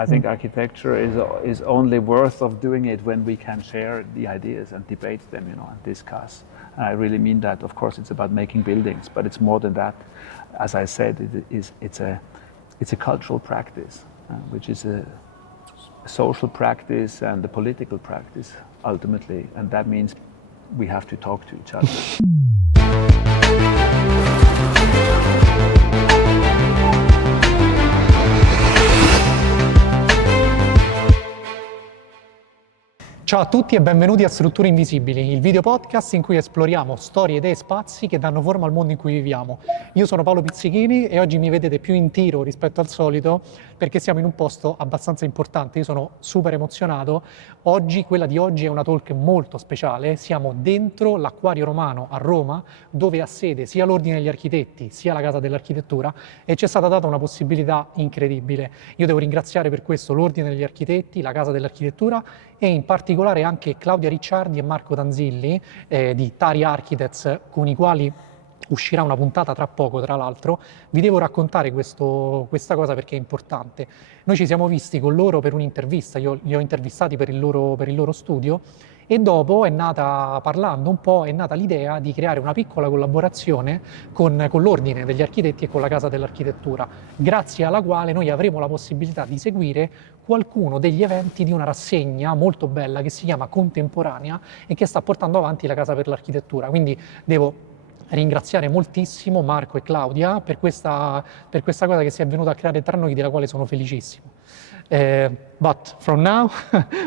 I think architecture is only worth of doing it when we can share the ideas and debate them, and discuss. And I really mean that. Of course, it's about making buildings, but it's more than that. As I said, it's a cultural practice, which is a social practice and a political practice ultimately, and that means we have to talk to each other. Ciao a tutti e benvenuti a Strutture Invisibili, il video podcast in cui esploriamo storie, idee e spazi che danno forma al mondo in cui viviamo. Io sono Paolo Pizzichini e oggi mi vedete più in tiro rispetto al solito perché siamo in un posto abbastanza importante. Io sono super emozionato. Quella di oggi è una talk molto speciale. Siamo dentro l'Acquario Romano a Roma, dove ha sede sia l'Ordine degli Architetti sia la Casa dell'Architettura, e ci è stata data una possibilità incredibile. Io devo ringraziare per questo l'Ordine degli Architetti, la Casa dell'Architettura e in particolare anche Claudia Ricciardi e Marco Tanzilli di Tari Architects, con i quali uscirà una puntata tra poco, tra l'altro. Vi devo raccontare questa cosa perché è importante. Noi ci siamo visti con loro per un'intervista, io li ho intervistati per il loro studio, e dopo parlando un po', è nata l'idea di creare una piccola collaborazione con l'Ordine degli Architetti e con la Casa dell'Architettura, grazie alla quale noi avremo la possibilità di seguire qualcuno degli eventi di una rassegna molto bella che si chiama Contemporanea e che sta portando avanti la Casa per l'Architettura. Quindi devo ringraziare moltissimo Marco e Claudia per questa cosa che si è venuta a creare tra noi, della quale sono felicissimo. But from now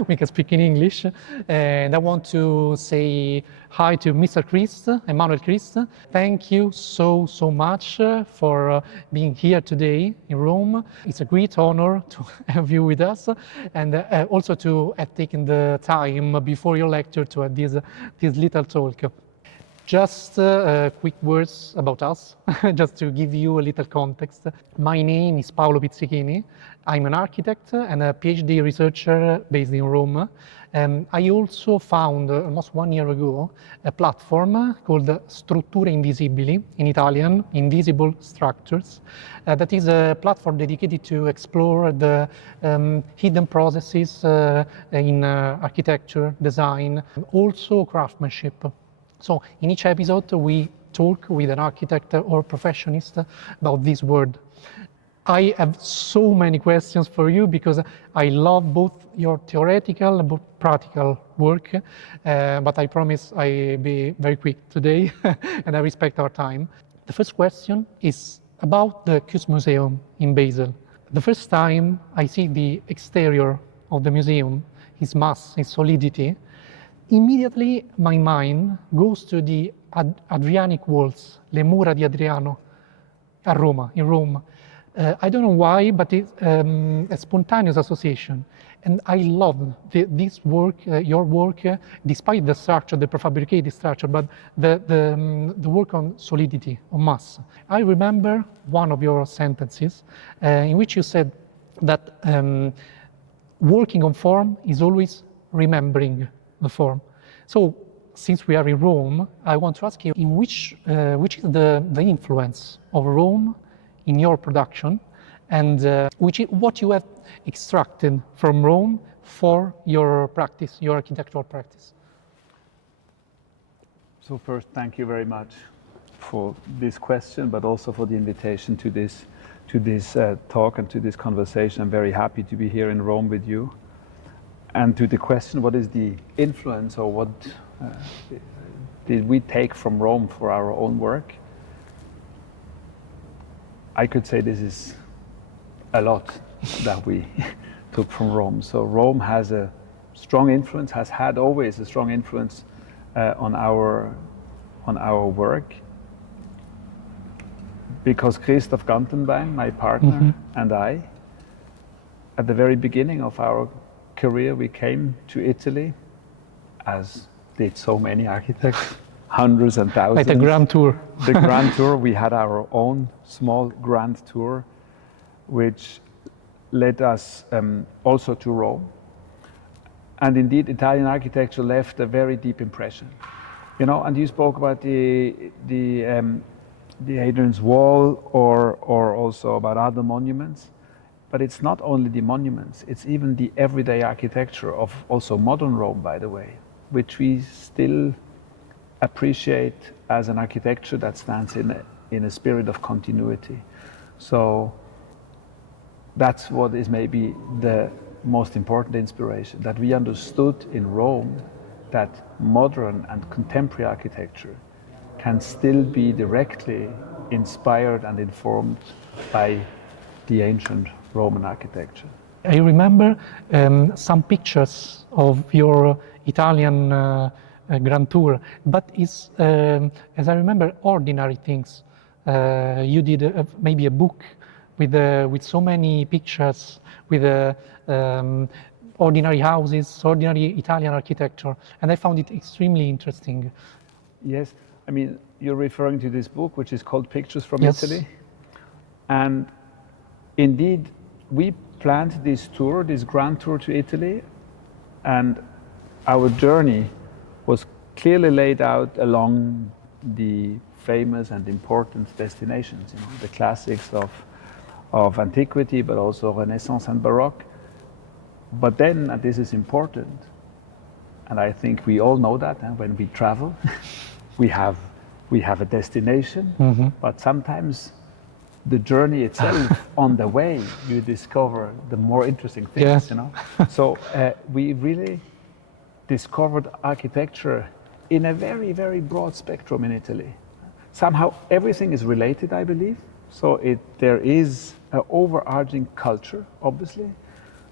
we can speak in English, and I want to say hi to Mr. Christ, Emanuel Christ. Thank you so much for being here today in Rome. It's a great honor to have you with us, and also to have taken the time before your lecture to have this little talk. Just quick words about us, just to give you a little context. My name is Paolo Pizzichini. I'm an architect and a PhD researcher based in Rome. I also found almost 1 year ago a platform called Strutture Invisibili, in Italian, Invisible Structures. That is a platform dedicated to explore the hidden processes in architecture, design, also craftsmanship. So in each episode we talk with an architect or professionist about this world. I have so many questions for you because I love both your theoretical and both practical work, but I promise I'll be very quick today and I respect our time. The first question is about the Kunstmuseum in Basel. The first time I see the exterior of the museum, its mass, its solidity, immediately my mind goes to the Adrianic walls, le mura di Adriano, a Roma, in Rome. I don't know why, but it's a spontaneous association. And I love this work, your work, despite the structure, the prefabricated structure, but the work on solidity, on mass. I remember one of your sentences in which you said that working on form is always remembering the form. So, since we are in Rome, I want to ask you, which is the influence of Rome in your production, and what you have extracted from Rome for your practice, your architectural practice? So first, thank you very much for this question, but also for the invitation to this talk and to this conversation. I'm very happy to be here in Rome with you. And to the question, what is the influence, or what did we take from Rome for our own work? I could say this is a lot that we took from Rome. So Rome has a strong influence, has had always a strong influence on our work, because Christ Gantenbein, my partner, and I, at the very beginning of our career, we came to Italy, as did so many architects, hundreds and thousands. Like the Grand Tour. The Grand Tour. We had our own small Grand Tour, which led us also to Rome. And indeed, Italian architecture left a very deep impression. You know, and you spoke about the Hadrian's Wall, or also about other monuments. but it's not only the monuments, it's even the everyday architecture of also modern Rome, by the way, which we still appreciate as an architecture that stands in a spirit of continuity. So that's what is maybe the most important inspiration, that we understood in Rome that modern and contemporary architecture can still be directly inspired and informed by the ancient Roman architecture. I remember some pictures of your Italian Grand Tour, but it's, as I remember, ordinary things. You did maybe a book with so many pictures, with ordinary houses, ordinary Italian architecture, and I found it extremely interesting. Yes, I mean, you're referring to this book, which is called Pictures from Yes. Italy. And indeed, we planned this tour, this grand tour to Italy, and our journey was clearly laid out along the famous and important destinations, the classics of antiquity, but also Renaissance and Baroque. But then, and this is important, and I think we all know that when we travel, we have a destination, but sometimes the journey itself, on the way, you discover the more interesting things, Yes. So we really discovered architecture in a very, very broad spectrum in Italy. Somehow everything is related, I believe. So there is an overarching culture, obviously,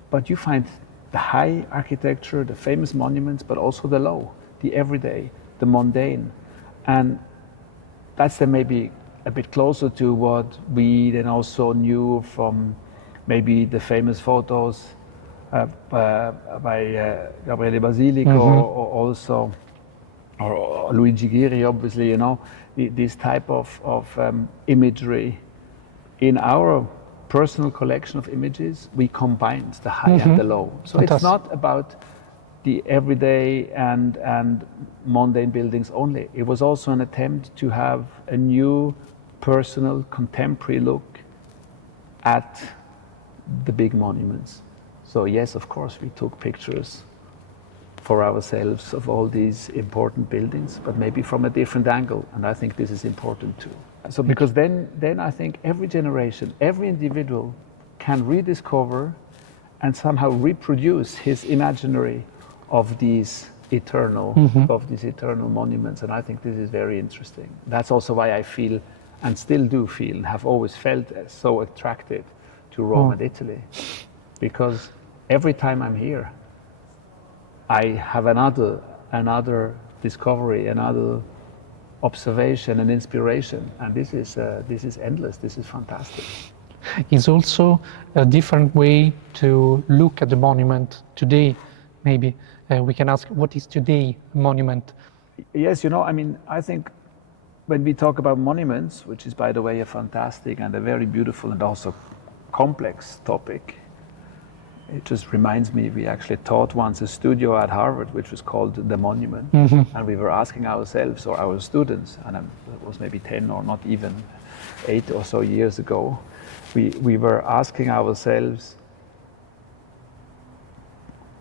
but you find the high architecture, the famous monuments, but also the low, the everyday, the mundane. And that's then maybe a bit closer to what we then also knew from maybe the famous photos by Gabriele Basilico, or also, or Luigi Ghiri, obviously, this type of imagery. In our personal collection of images, we combined the high and the low. So Fantastic. It's not about the everyday and mundane buildings only. It was also an attempt to have a new personal contemporary look at the big monuments. So yes, of course, we took pictures for ourselves of all these important buildings, but maybe from a different angle. And I think this is important too. So because then I think every generation, every individual can rediscover and somehow reproduce his imaginary of these eternal monuments. And I think this is very interesting. That's also why I feel, and still do feel, and have always felt so attracted to Rome and Italy. Because every time I'm here, I have another discovery, another observation and inspiration, and this is endless. This is fantastic. It's also a different way to look at the monument today. Maybe we can ask, what is today a monument? Yes, I think when we talk about monuments, which is, by the way, a fantastic and a very beautiful and also complex topic, it just reminds me, we actually taught once a studio at Harvard, which was called The Monument. And we were asking ourselves, or our students, and it was maybe 10 or not even 8 or so years ago, we were asking ourselves,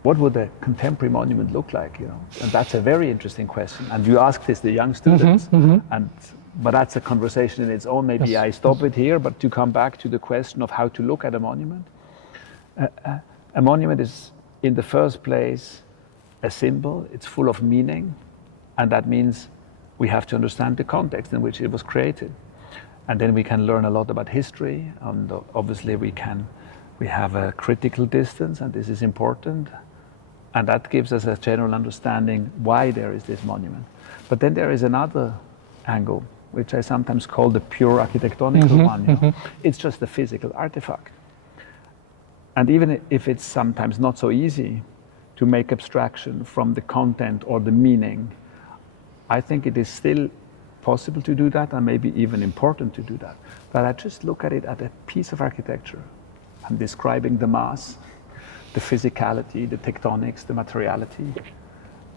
what would a contemporary monument look like? And that's a very interesting question. And you ask this to young students, but that's a conversation in its own. Maybe I stop it here, but to come back to the question of how to look at a monument. A monument is, in the first place, a symbol. It's full of meaning, and that means we have to understand the context in which it was created. And then we can learn a lot about history, and obviously we have a critical distance, and this is important, and that gives us a general understanding why there is this monument. But then there is another angle, which I sometimes call the pure architectonical one. It's just a physical artifact. And even if it's sometimes not so easy to make abstraction from the content or the meaning, I think it is still possible to do that, and maybe even important to do that. But I just look at it as a piece of architecture. I'm describing the mass, the physicality, the tectonics, the materiality.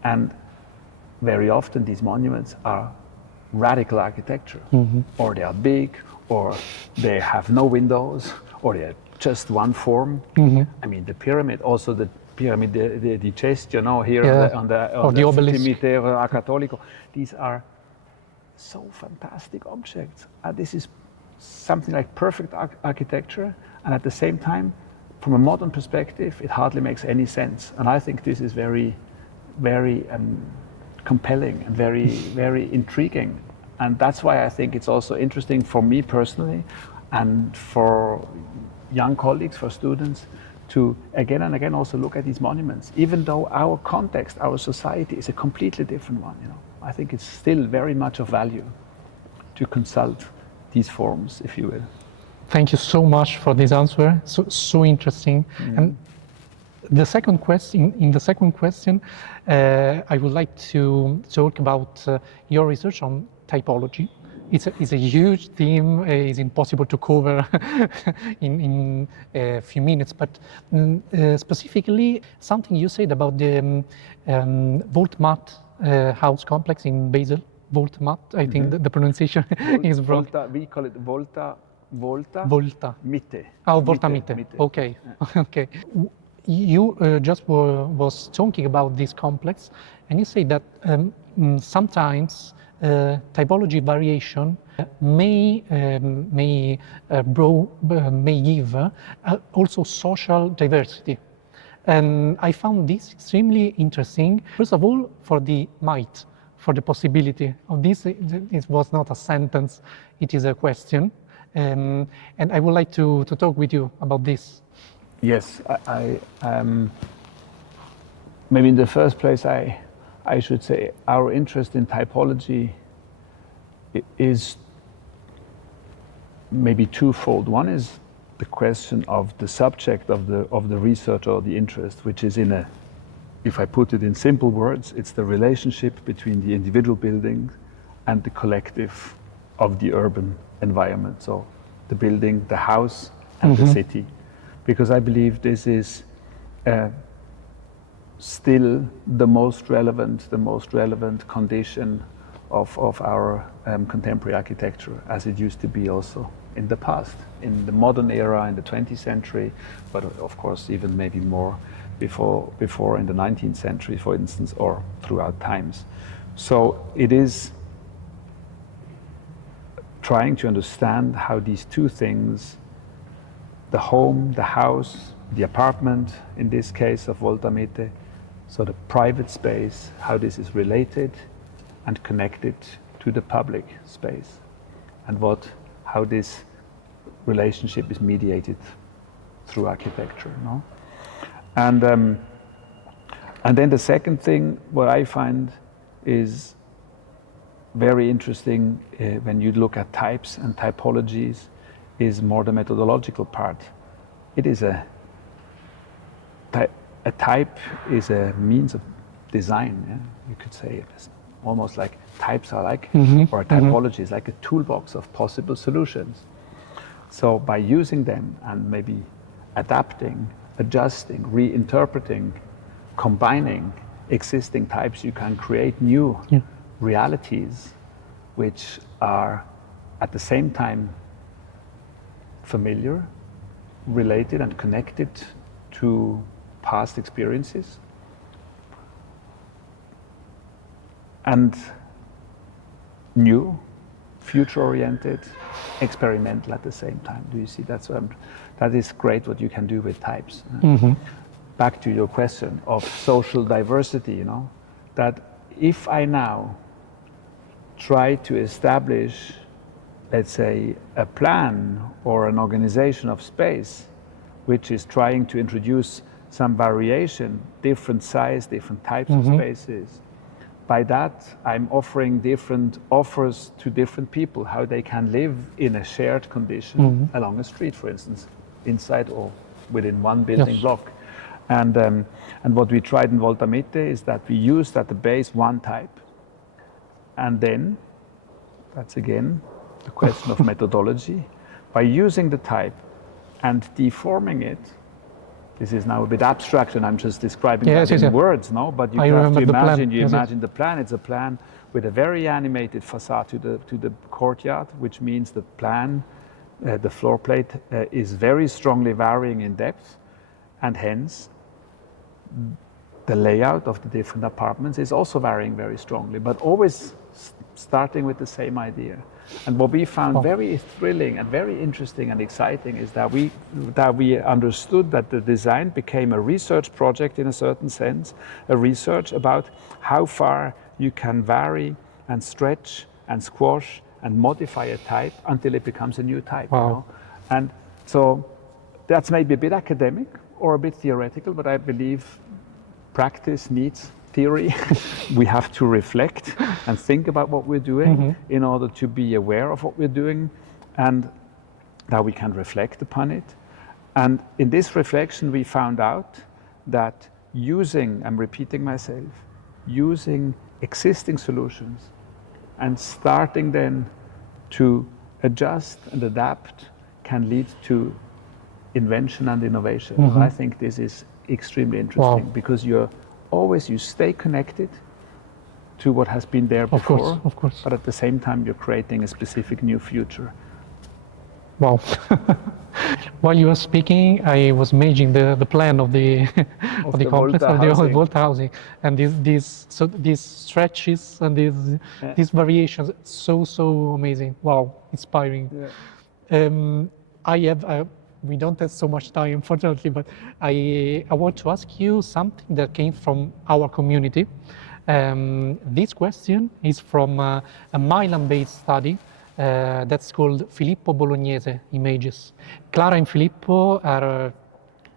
And very often these monuments are radical architecture, or they are big, or they have no windows, or they are just one form. I mean, the pyramid, also the pyramid di Cestio, here on the Cimitero Cattolico, these are so fantastic objects. This is something like perfect architecture, and at the same time, from a modern perspective, it hardly makes any sense. And I think this is very, very compelling and very, very intriguing. And that's why I think it's also interesting for me personally and for young colleagues, for students, to again and again also look at these monuments, even though our context, our society is a completely different one. I think it's still very much of value to consult these forms, if you will. Thank you so much for this answer. So interesting. And the second question, I would like to talk about your research on typology. It's a huge theme. It's impossible to cover in a few minutes, but specifically something you said about the Voltamitte house complex in Basel. Voltamitte, I think the pronunciation is wrong. We call it Volta. Mitte. Oh, Voltamitte. Mitte. Okay. Yeah. Okay. You just was talking about this complex, and you say that sometimes typology variation may give also social diversity. And I found this extremely interesting. First of all, for the might, for the possibility of this. It was not a sentence, it is a question. And I would like to talk with you about this. Yes, I maybe in the first place, I should say our interest in typology is maybe twofold. One is the question of the subject of the research or the interest, which is if I put it in simple words, it's the relationship between the individual building and the collective of the urban environment. So the building, the house, and the city. Because I believe this is still the most relevant condition of our contemporary architecture, as it used to be also in the past, in the modern era, in the 20th century, but of course even maybe more before in the 19th century, for instance, or throughout times. So it is trying to understand how these two things, the home, the house, the apartment, in this case of Voltamitte, so the private space, how this is related and connected to the public space, and how this relationship is mediated through architecture. No? And then the second thing, what I find is very interesting when you look at types and typologies, is more the methodological part. It is a type is a means of design. Yeah? You could say it's almost like types are like, or a typology is like a toolbox of possible solutions. So by using them and maybe adapting, adjusting, reinterpreting, combining existing types, you can create new realities which are at the same time familiar, related and connected to past experiences, and new, future-oriented, experimental at the same time. Do you see? That is great what you can do with types. Back to your question of social diversity, that if I now try to establish, let's say, a plan or an organization of space which is trying to introduce some variation, different size, different types of spaces, by that I'm offering different offers to different people, how they can live in a shared condition along a street, for instance, inside or within one building block. And what we tried in Voltamitte is that we used at the base one type, and then, that's again the question of methodology, by using the type and deforming it. This is now a bit abstract, and I'm just describing that in words, no? But you have to imagine. You imagine the plan. It's a plan with a very animated facade to the courtyard, which means the plan the floor plate is very strongly varying in depth, and hence the layout of the different apartments is also varying very strongly, but always starting with the same idea. And what we found very thrilling and very interesting and exciting is that we understood that the design became a research project in a certain sense, a research about how far you can vary and stretch and squash and modify a type until it becomes a new type. Wow. You know? And so that's maybe a bit academic or a bit theoretical, but I believe practice needs theory. We have to reflect and think about what we're doing in order to be aware of what we're doing, and that we can reflect upon it. And in this reflection, we found out that using, I'm repeating myself, using existing solutions and starting then to adjust and adapt can lead to invention and innovation. And I think this is extremely interesting because you stay connected to what has been there before, of course. But at the same time you're creating a specific new future. Wow. While you were speaking, I was imagining the plan of the complex of the old Volta housing, and these stretches and these variations, so amazing. Wow, inspiring. Yeah. We don't have so much time, unfortunately, but I want to ask you something that came from our community. This question is from a Milan-based study that's called Filippo Bolognese Images. Clara and Filippo are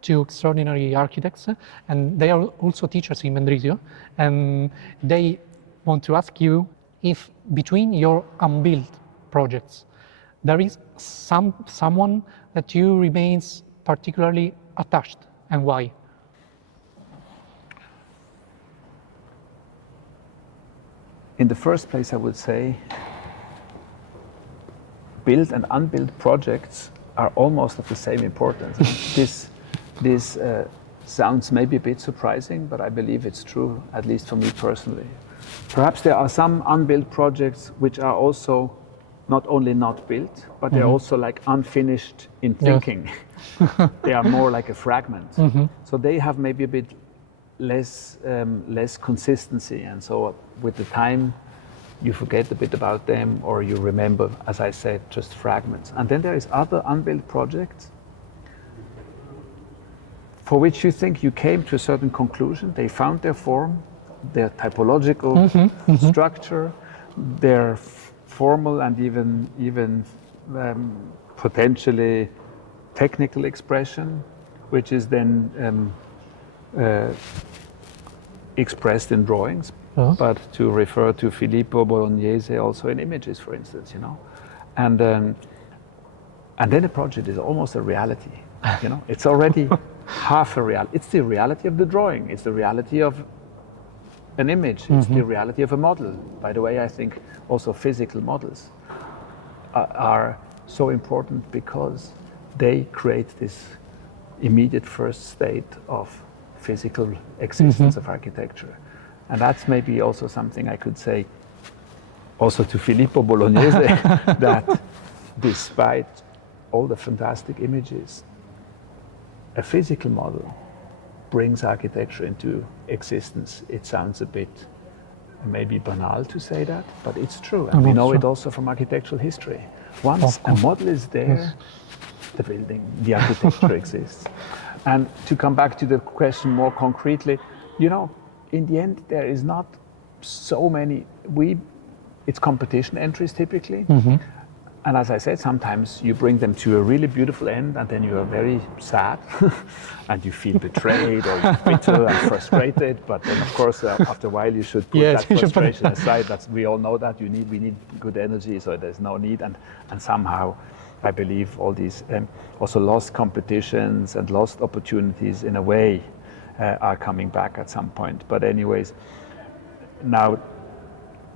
two extraordinary architects, and they are also teachers in Mendrisio, and they want to ask you if between your unbuilt projects there is someone that you remains particularly attached, and why? In the first place, I would say built and unbuilt projects are almost of the same importance. This sounds maybe a bit surprising, but I believe it's true, at least for me personally. Perhaps there are some unbuilt projects which are also not only not built, but they're also like unfinished in thinking. Yes. They are more like a fragment. So they have maybe a bit less consistency, and so with the time you forget a bit about them, or you remember, as I said, just fragments. And then there is other unbuilt projects for which you think you came to a certain conclusion. They found their form, their typological structure, their formal and even potentially technical expression, which is then expressed in drawings, but to refer to Filippo Bolognese also in images, for instance, you know. And then a project is almost a reality, you know. It's already half a reality. It's the reality of the drawing. It's the reality of an image. It's the reality of a model. By the way, I think also physical models are so important because they create this immediate first state of physical existence of architecture. And that's maybe also something I could say also to Filippo Bolognese, that despite all the fantastic images, a physical model brings architecture into existence. It sounds a bit maybe banal to say that, but it's true. And we know it also from architectural history. Once a model is there, the building, the architecture exists. And to come back to the question more concretely, you know, in the end, there is not so many, it's competition entries typically. And as I said, sometimes you bring them to a really beautiful end and then you are very sad and you feel betrayed or bitter and frustrated. But then of course, after a while you should put that frustration aside. We all know that we need good energy, so there's no need. And somehow, I believe all these also lost competitions and lost opportunities in a way are coming back at some point. But anyways, now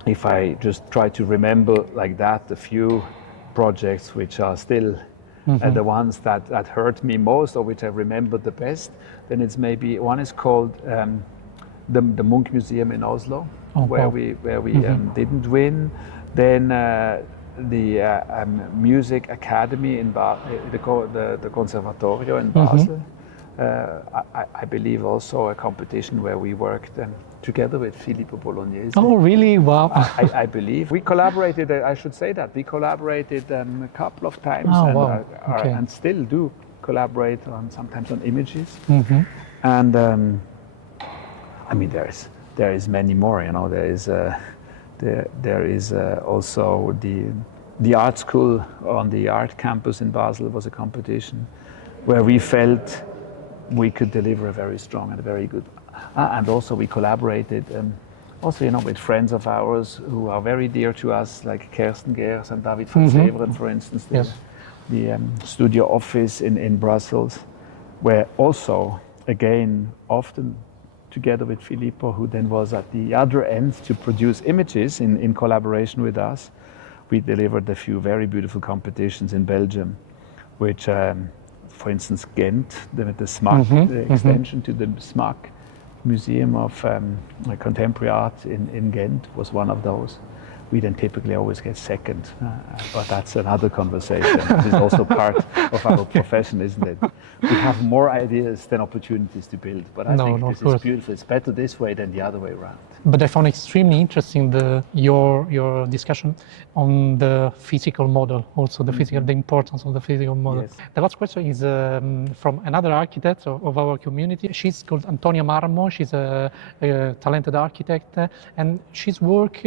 if I just try to remember like that, a few projects which are still the ones that hurt me most or which I remember the best, then it's maybe one is called the Munch Museum in Oslo, where we didn't win. Then music academy in the Conservatorio in Basel. I believe also a competition where we worked together with Filippo Bolognese. Oh, really? Wow. I believe. We collaborated, I should say that, we collaborated a couple of times and still do collaborate sometimes on images. And I mean, there is many more, you know, there is also the art school on the art campus in Basel was a competition where we felt we could deliver a very strong and a very good. And also we collaborated also, you know, with friends of ours who are very dear to us, like Kersten Geers and David van Severen, for instance, the studio office in Brussels, where also, again, often together with Filippo, who then was at the other end to produce images in collaboration with us, we delivered a few very beautiful competitions in Belgium, which, for instance, Ghent, the SMAC, the extension to the SMAC Museum of Contemporary Art in Ghent was one of those. We then typically always get second, but that's another conversation. This is also part of our profession, isn't it? We have more ideas than opportunities to build, but I think this is beautiful. It's better this way than the other way around. But I found extremely interesting your discussion on the physical model, also the importance of the physical model. Yes. The last question is from another architect of our community. She's called Antonia Marmo. She's a talented architect, and she's work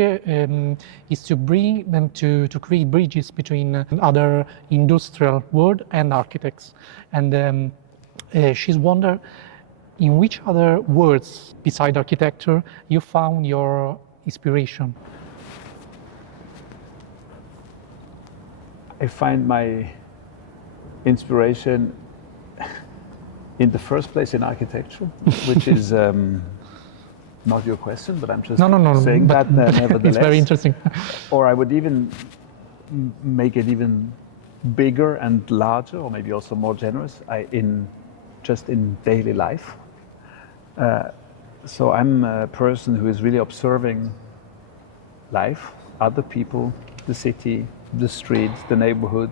is to bring them to create bridges between other industrial world and architects. And she's wondered in which other words beside architecture you found your inspiration. I find my inspiration in the first place in architecture, which is not your question, but I'm just saying that nevertheless. It's very interesting. Or I would even make it even bigger and larger, or maybe also more generous, in daily life. So I'm a person who is really observing life, other people, the city, the street, the neighborhood,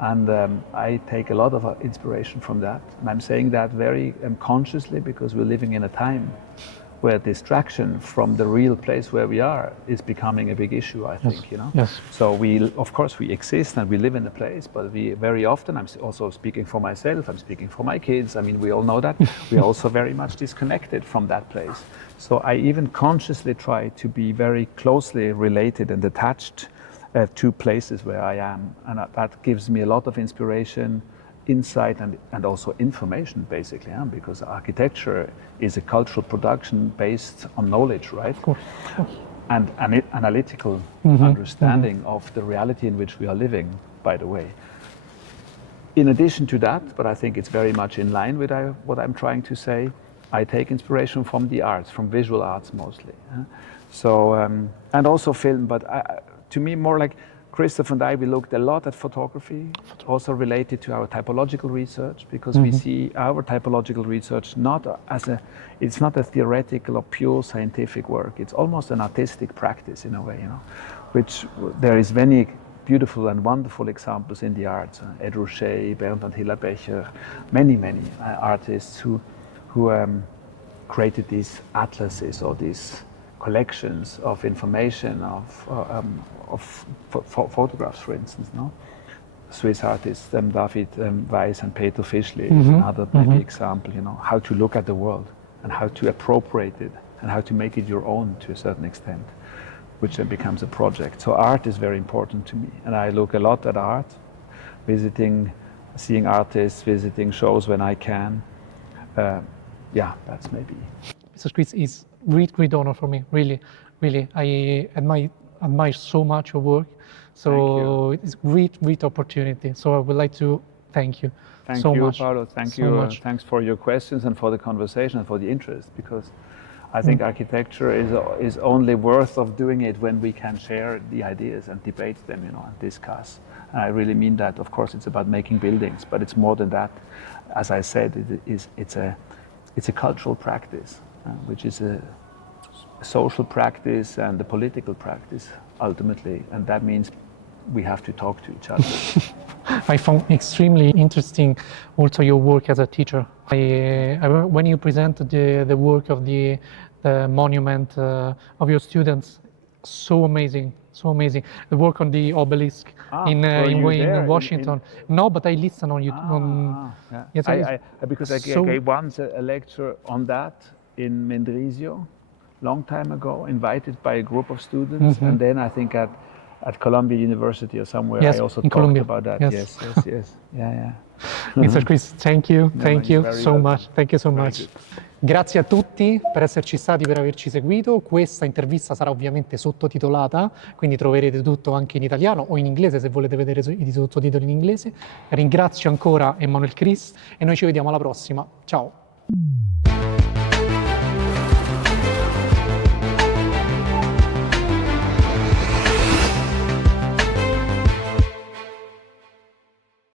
and I take a lot of inspiration from that. And I'm saying that very consciously because we're living in a time where distraction from the real place where we are is becoming a big issue, I think, you know. Yes. So of course we exist and we live in a place, but we very often, I'm also speaking for myself, I'm speaking for my kids, I mean, we all know that, we are also very much disconnected from that place. So I even consciously try to be very closely related and attached to places where I am. And that gives me a lot of inspiration, insight and also information, basically, because architecture is a cultural production based on knowledge, right? Of course. And an analytical understanding of the reality in which we are living, by the way. In addition to that, but I think it's very much in line with what I'm trying to say, I take inspiration from the arts, from visual arts mostly. So, and also film, but to me more like Christoph and I, we looked a lot at photography, also related to our typological research, because we see our typological research it's not a theoretical or pure scientific work. It's almost an artistic practice in a way, you know, which there is many beautiful and wonderful examples in the arts. Ed Ruscha, Bernhard Hillerbecher, many artists who created these atlases or these collections of information of photographs, for instance, no? Swiss artists, David Weiss and Peter Fischli is another maybe example, you know, how to look at the world and how to appropriate it and how to make it your own to a certain extent, which then becomes a project. So art is very important to me, and I look a lot at art, seeing artists, visiting shows when I can. That's maybe. Mr. Christ, it's great honor for me, really. I admire so much your work. So it's great opportunity. So I would like to thank you so much. Paolo. Thank you. Thanks for your questions and for the conversation and for the interest, because I think architecture is only worth of doing it when we can share the ideas and debate them, you know, and discuss. And I really mean that. Of course, it's about making buildings, but it's more than that. As I said, it's a cultural practice, which is a social practice and a political practice ultimately, and that means we have to talk to each other. I found extremely interesting also your work as a teacher. When you presented the work of the monument of your students, so amazing, so amazing. The work on the obelisk in Washington. No, but I listened on YouTube. Yeah. Yes, because I gave once a lecture on that in Mendrisio, long time ago, invited by a group of students, and then I think at Columbia University or somewhere, I also talked about that. Yes. Yeah. Mr. Christ, thank you so much. Thank you so much. Good. Grazie a tutti per esserci stati, per averci seguito. Questa intervista sarà ovviamente sottotitolata, quindi troverete tutto anche in italiano o in inglese se volete vedere i sottotitoli in inglese. Ringrazio ancora Emanuel Christ e noi ci vediamo alla prossima. Ciao!